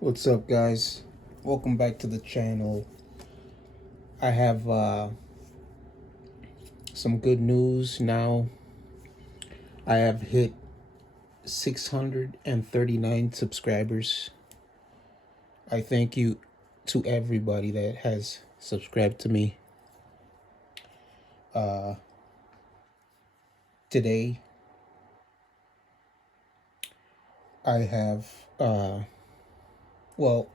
What's up, guys? Welcome back to the channel. I have some good news now. I have hit 639 subscribers. I thank you to everybody that has subscribed to me. Today, I have, well,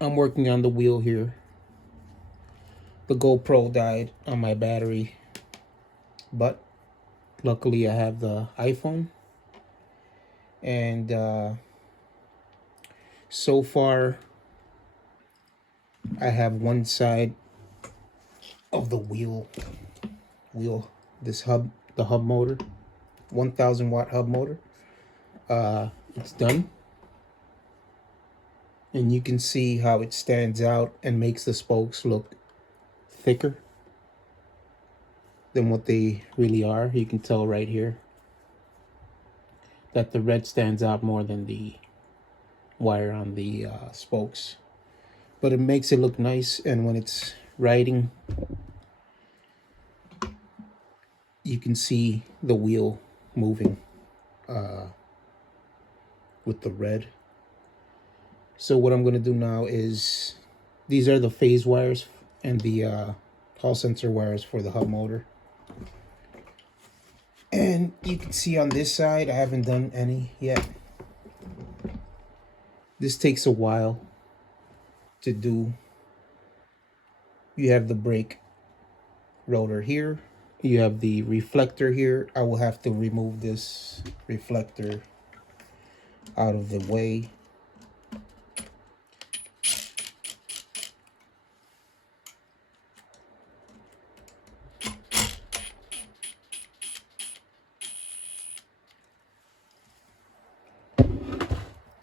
I'm working on the wheel here. The GoPro died on my battery, but luckily I have the iPhone. And so far, I have one side of the wheel, this hub, the hub motor, 1000-watt hub motor. It's done. And you can see how it stands out and makes the spokes look thicker than what they really are. You can tell right here that the red stands out more than the wire on the spokes. But it makes it look nice, and when it's riding, you can see the wheel moving with the red. So what I'm going to do now is, these are the phase wires and the hall sensor wires for the hub motor. And you can see on this side, I haven't done any yet. This takes a while to do. You have the brake rotor here. You have the reflector here. I will have to remove this reflector out of the way.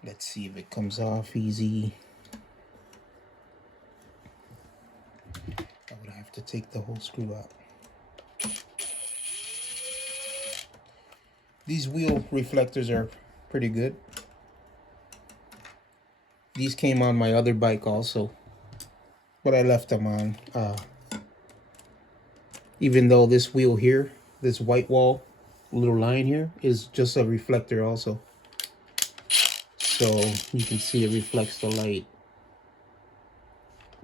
Let's see if it comes off easy. I would have to take the whole screw out. These wheel reflectors are pretty good. These came on my other bike also, but I left them on. Even though this wheel here, this white wall little line here, is just a reflector also. So you can see it reflects the light,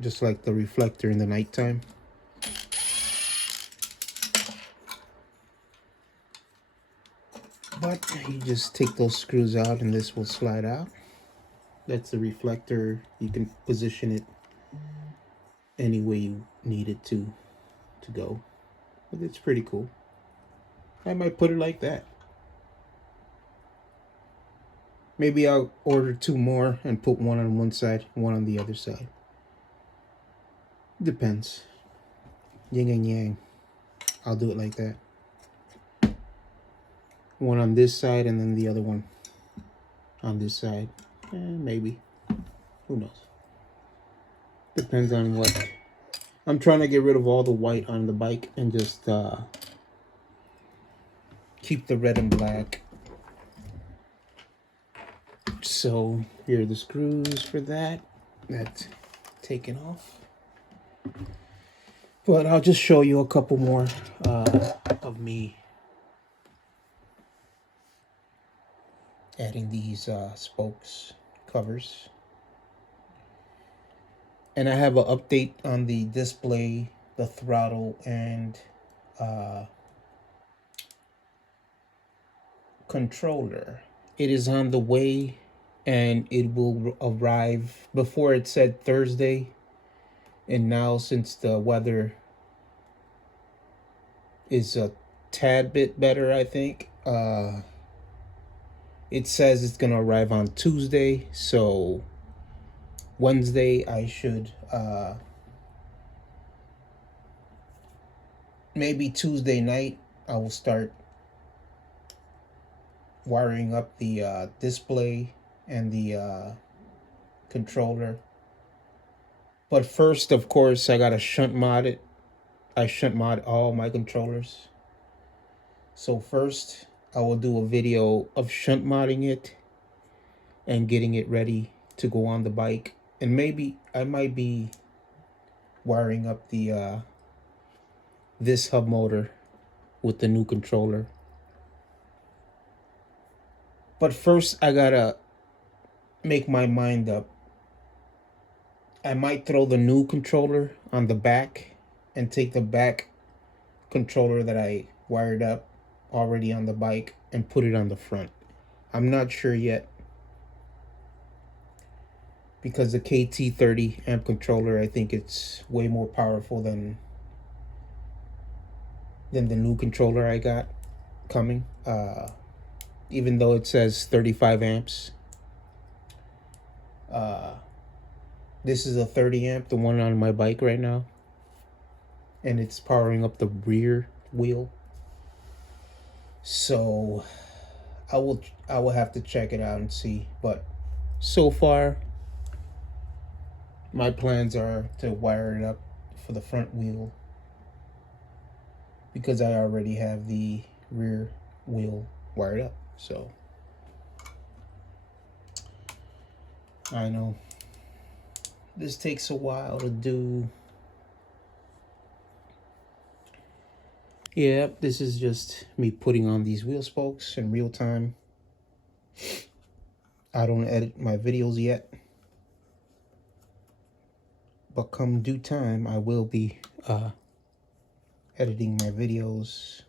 just like the reflector in the nighttime. But you just take those screws out and this will slide out. That's the reflector. You can position it any way you need it to go. But it's pretty cool. I might put it like that. Maybe I'll order two more and put one on one side, one on the other side. Depends. Yin and yang. I'll do it like that. One on this side and then the other one on this side. Maybe. Who knows? Depends on what. I'm trying to get rid of all the white on the bike and just keep the red and black. So here are the screws for that. That's taken off. But I'll just show you a couple more of me adding these spokes covers. And I have an update on the display, the throttle, and controller. It is on the way, and it will arrive. Before it said Thursday, and now since the weather is a tad bit better, I think, it says it's gonna arrive on Tuesday. So Wednesday I should maybe Tuesday night I will start wiring up the display and the controller. But first, of course, I gotta shunt mod it. I shunt mod all my controllers. So first I will do a video of shunt modding it, and getting it ready to go on the bike. And maybe I might be wiring up the this hub motor with the new controller. But first I gotta make my mind up. I might throw the new controller on the back and take the back controller that I wired up already on the bike and put it on the front. I'm not sure yet, because the KT30 amp controller, I think it's way more powerful than the new controller I got coming. Even though it says 35 amps, this is a 30 amp, the one on my bike right now, and it's powering up the rear wheel. So I will have to check it out and see. But so far, my plans are to wire it up for the front wheel, because I already have the rear wheel wired up. So I know this takes a while to do. Yeah, this is just me putting on these wheel spokes in real time. I don't edit my videos yet, but come due time, I will be editing my videos,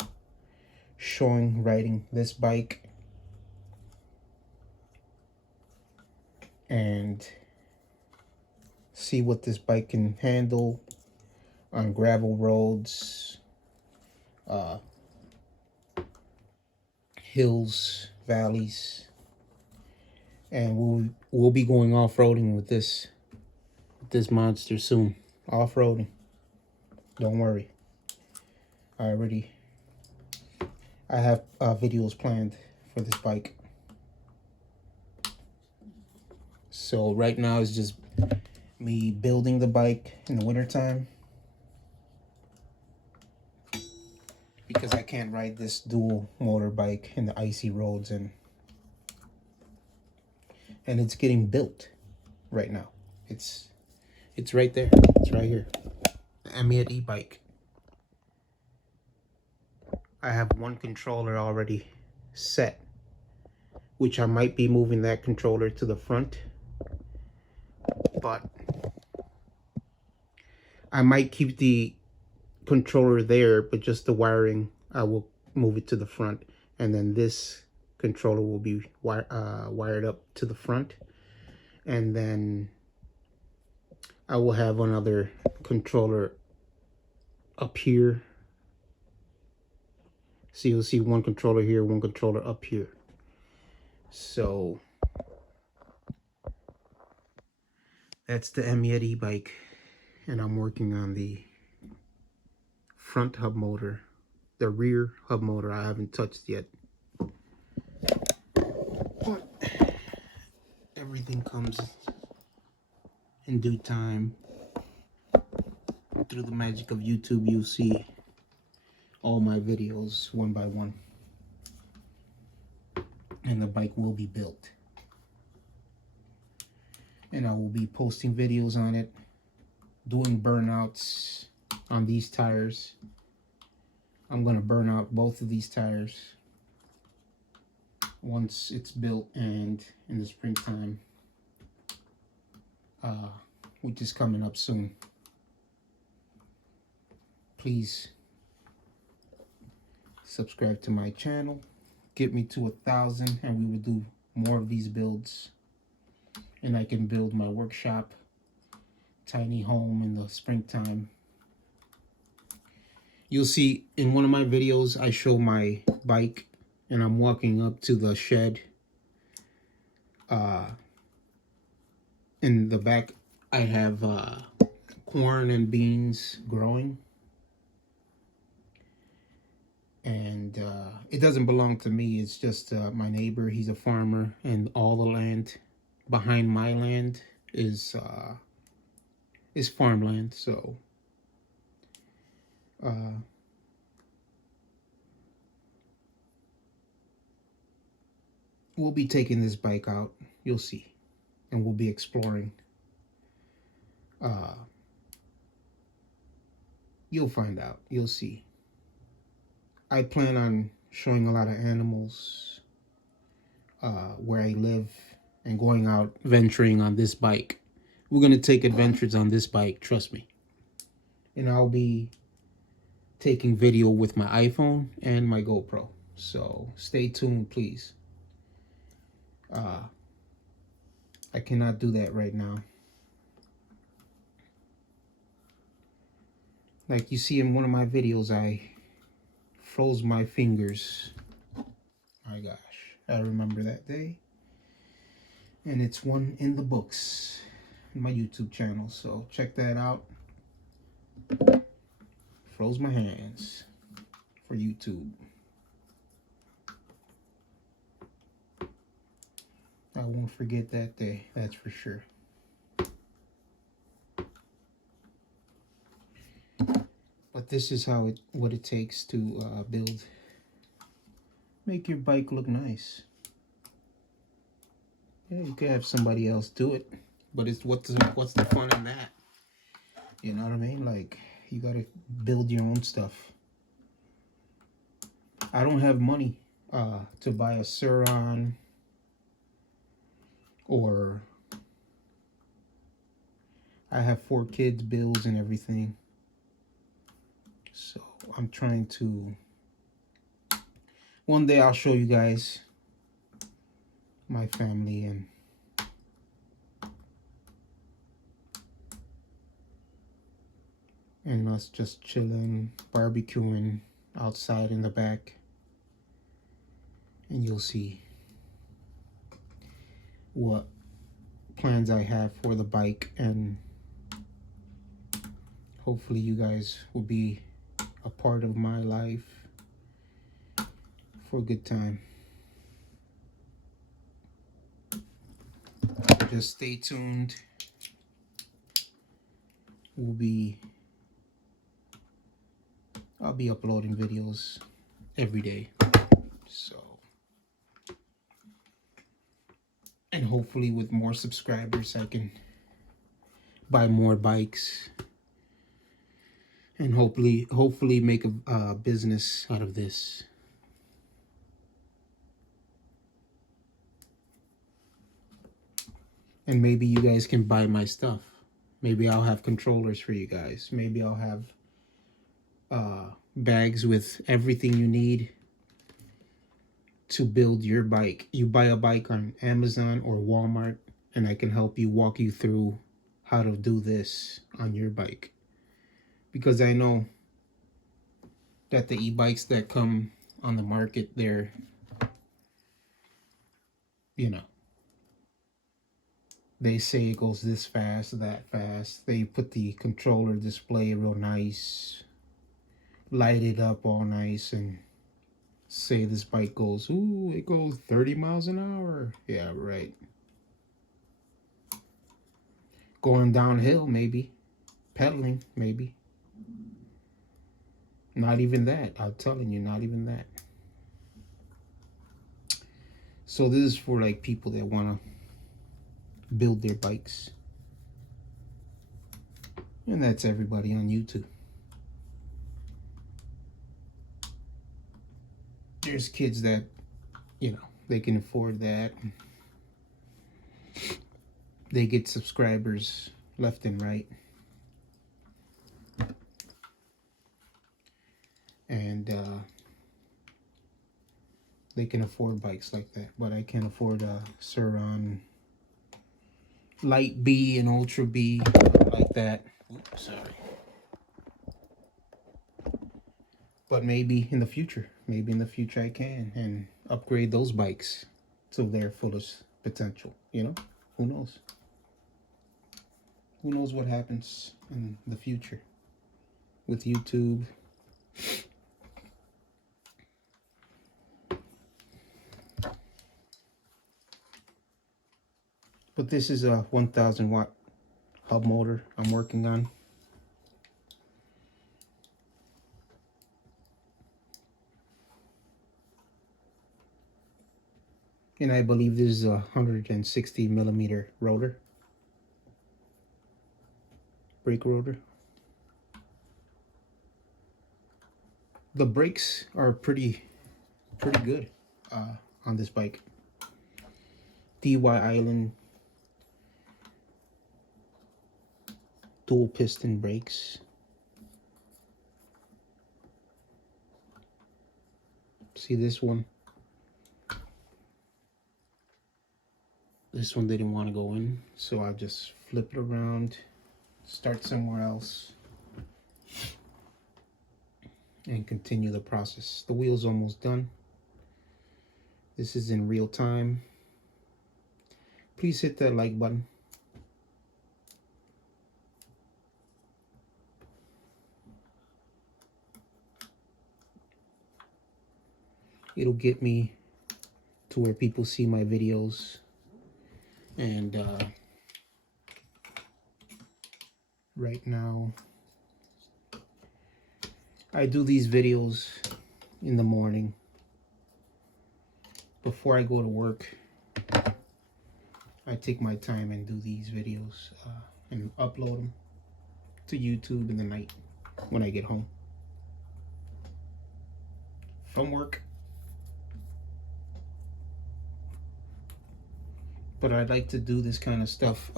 riding this bike, and see what this bike can handle on gravel roads, hills, valleys, and we'll be going off-roading with this monster soon. Off-roading, don't worry. I have videos planned for this bike. So right now it's just me building the bike in the wintertime, because I can't ride this dual motor bike in the icy roads, and it's getting built right now. It's right there. It's right here. The Amiet e-bike. I have one controller already set, which I might be moving that controller to the front, but I might keep the controller there, but just the wiring, I will move it to the front, and then this controller will be wired up to the front, and then I will have another controller up here. So you'll see one controller here, one controller up here. So that's the Amiet e-bike, and I'm working on the front hub motor. The rear hub motor I haven't touched yet. But everything comes in due time. Through the magic of YouTube, you'll see all my videos one by one, and the bike will be built, and I will be posting videos on it, doing burnouts on these tires. I'm gonna burn out both of these tires once it's built, and in the springtime, which is coming up soon. Please subscribe to my channel, get me to 1,000, and we will do more of these builds, and I can build my workshop, tiny home in the springtime. You'll see in one of my videos, I show my bike and I'm walking up to the shed. In the back, I have corn and beans growing. And it doesn't belong to me. It's just my neighbor. He's a farmer, and all the land behind my land is farmland. So we'll be taking this bike out. You'll see. And we'll be exploring. You'll find out. You'll see. I plan on showing a lot of animals where I live and going out venturing on this bike. We're going to take adventures on this bike, trust me. And I'll be taking video with my iPhone and my GoPro. So stay tuned, please. I cannot do that right now. Like you see in one of my videos, I froze my fingers. My gosh, I remember that day. And it's one in the books in my YouTube channel, so check that out. Froze my hands for YouTube. I won't forget that day, that's for sure. But this is how what it takes to build, make your bike look nice. Yeah, you could have somebody else do it, but it's what's the fun in that? You know what I mean? Like, you gotta build your own stuff. I don't have money to buy a Sur-Ron or I have 4 kids, bills and everything. So I'm trying to, one day I'll show you guys my family and us just chilling, barbecuing outside in the back. And you'll see what plans I have for the bike, and hopefully you guys will be a part of my life for a good time. Just stay tuned. I'll be uploading videos every day. So, and hopefully with more subscribers I can buy more bikes and hopefully make a business out of this. And maybe you guys can buy my stuff. Maybe I'll have controllers for you guys. Maybe I'll have bags with everything you need to build your bike. You buy a bike on Amazon or Walmart, and I can help you, walk you through how to do this on your bike. Because I know that the e-bikes that come on the market, they're, you know, they say it goes this fast, that fast. They put the controller display real nice, light it up all nice, and say this bike goes, ooh, it goes 30 miles an hour. Yeah, right. Going downhill, maybe. Pedaling, maybe. Not even that. I'm telling you, not even that. So this is for like people that want to build their bikes. And that's everybody on YouTube. There's kids that, you know, they can afford that. They get subscribers left and right. And they can afford bikes like that. But I can't afford a Sur-Ron Light B and Ultra B like that. Oops, sorry. But maybe in the future I can and upgrade those bikes to their fullest potential, you know? Who knows? Who knows what happens in the future with YouTube. But this is a 1000 watt hub motor I'm working on. And I believe this is a 160 millimeter rotor, brake rotor. The brakes are pretty good on this bike. DY Island dual piston brakes. See this one? This one didn't want to go in, so I just flip it around, start somewhere else, and continue the process. The wheel's almost done. This is in real time. Please hit that like button. It'll get me to where people see my videos. And right now, I do these videos in the morning before I go to work. I take my time and do these videos and upload them to YouTube in the night when I get home from work. But I'd like to do this kind of stuff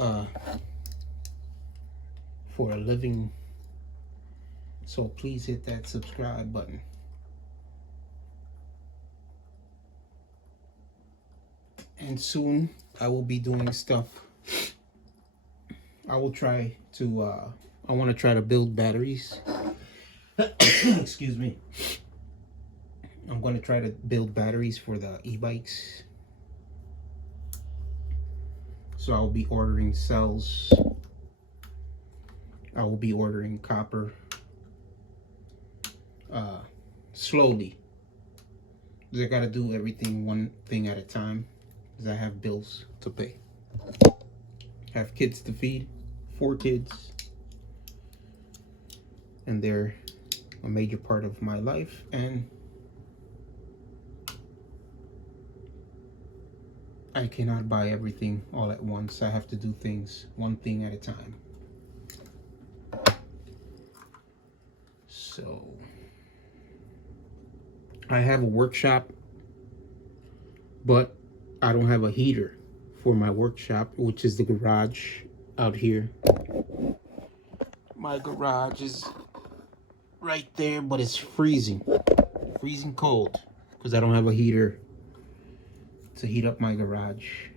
for a living, so please hit that subscribe button. And soon I will be doing stuff. I will try to I want to try to build batteries. Excuse me. I'm going to try to build batteries for the e-bikes. So I'll be ordering cells. I will be ordering copper slowly, because I got to do everything one thing at a time, because I have bills to pay. I have kids to feed, 4 kids, and they're a major part of my life, and I cannot buy everything all at once. I have to do things one thing at a time. So I have a workshop, but I don't have a heater for my workshop, which is the garage out here. My garage is right there, but it's freezing cold, because I don't have a heater to heat up my garage.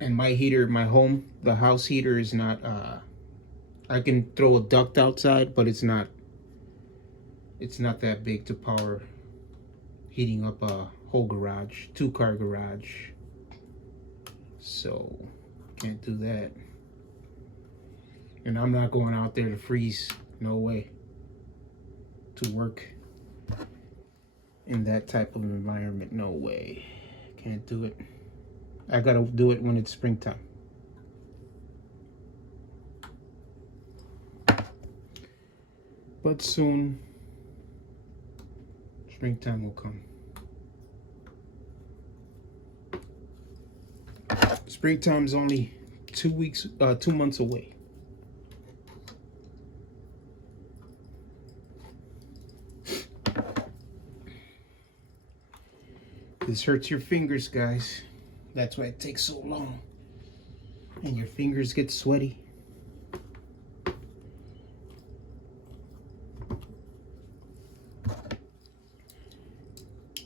And my heater, my home, the house heater is not, I can throw a duct outside, but it's not that big to power heating up a whole garage, 2-car garage. So can't do that. And I'm not going out there to freeze, no way, to work in that type of environment, no way. Can't do it. I gotta do it when it's springtime. But soon, springtime will come. Springtime's only 2 months away. This hurts your fingers, guys. That's why it takes so long. And your fingers get sweaty.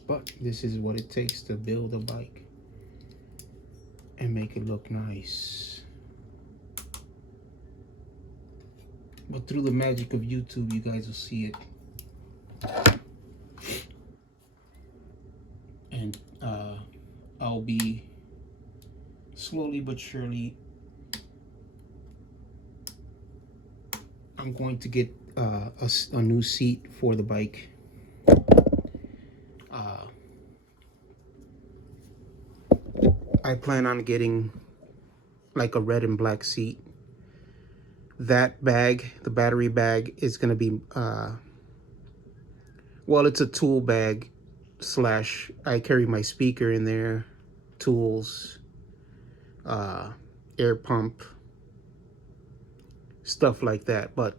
But this is what it takes to build a bike and make it look nice. But through the magic of YouTube, you guys will see it. And I'll be slowly but surely, I'm going to get a new seat for the bike. I plan on getting like a red and black seat. That bag, the battery bag, is going to be, well, it's a tool bag. slash I carry my speaker in there, tools, air pump, stuff like that. But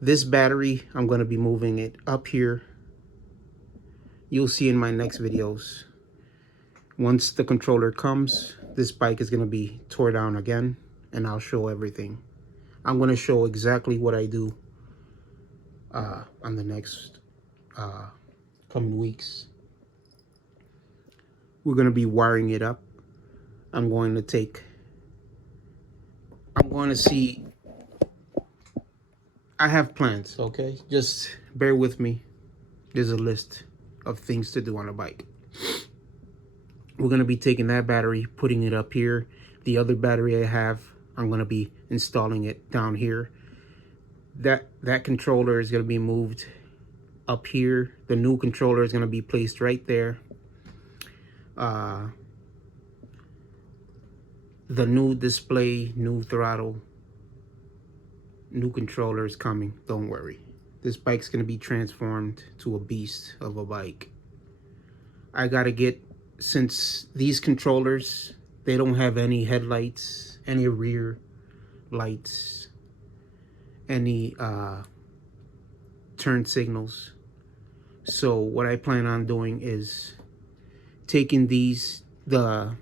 this battery, I'm going to be moving it up here. You'll see in my next videos. Once the controller comes, this bike is going to be tore down again, and I'll show everything. I'm going to show exactly what I do on the next coming weeks. We're going to be wiring it up. I'm going to see. I have plans, okay? Just bear with me. There's a list of things to do on a bike. We're going to be taking that battery, putting it up here. The other battery I have, I'm going to be installing it down here. That controller is going to be moved up here. The new controller is going to be placed right there. The new display, new throttle, new controller is coming. Don't worry. This bike's going to be transformed to a beast of a bike. I got to get, since these controllers, they don't have any headlights, any rear lights, any turn signals. So what I plan on doing is taking these, the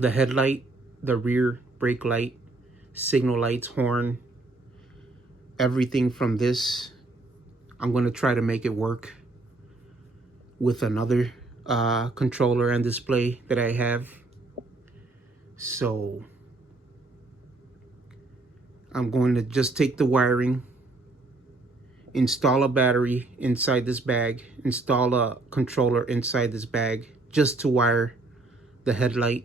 headlight, the rear brake light, signal lights, horn, everything from this, I'm going to try to make it work with another controller and display that I have. So I'm going to just take the wiring, install a battery inside this bag, install a controller inside this bag, just to wire the headlight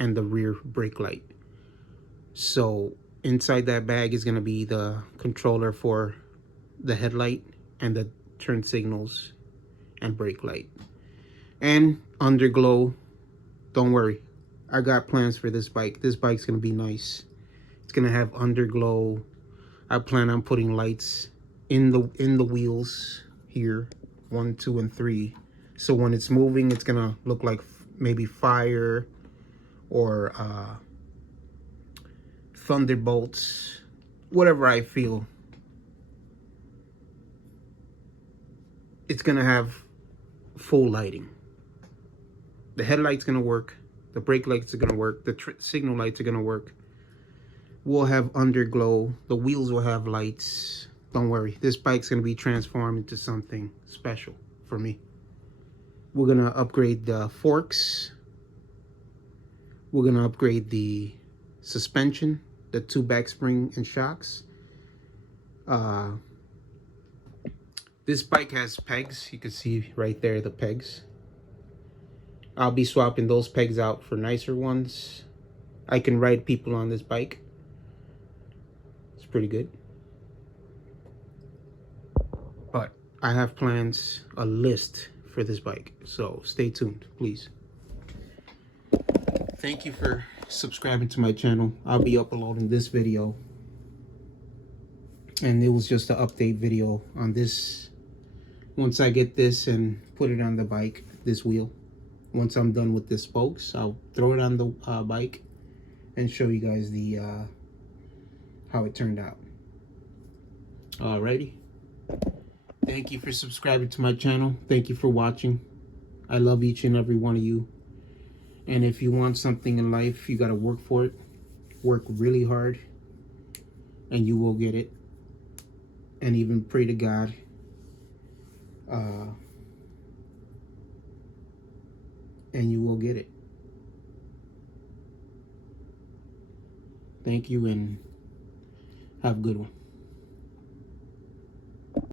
and the rear brake light. So inside that bag is going to be the controller for the headlight and the turn signals and brake light. And underglow, don't worry, I got plans for this bike. This bike's going to be nice. It's going to have underglow. I plan on putting lights in the wheels here, 1, 2, and 3. So when it's moving, it's going to look like maybe fire or thunderbolts, whatever I feel. It's going to have full lighting. The headlight's going to work. The brake lights are going to work. The signal lights are going to work. We'll have underglow. The wheels will have lights. Don't worry. This bike's going to be transformed into something special for me. We're going to upgrade the forks. We're going to upgrade the suspension, the 2 back spring and shocks. This bike has pegs. You can see right there the pegs. I'll be swapping those pegs out for nicer ones. I can ride people on this bike. It's pretty good. But I have plans, a list for this bike. So stay tuned, please. Thank you for subscribing to my channel. I'll be uploading this video. And it was just an update video on this. Once I get this and put it on the bike, this wheel. Once I'm done with the spokes, I'll throw it on the bike and show you guys the how it turned out. Alrighty. Thank you for subscribing to my channel. Thank you for watching. I love each and every one of you. And if you want something in life, you got to work for it. Work really hard. And you will get it. And even pray to God. And you will get it. Thank you and have a good one.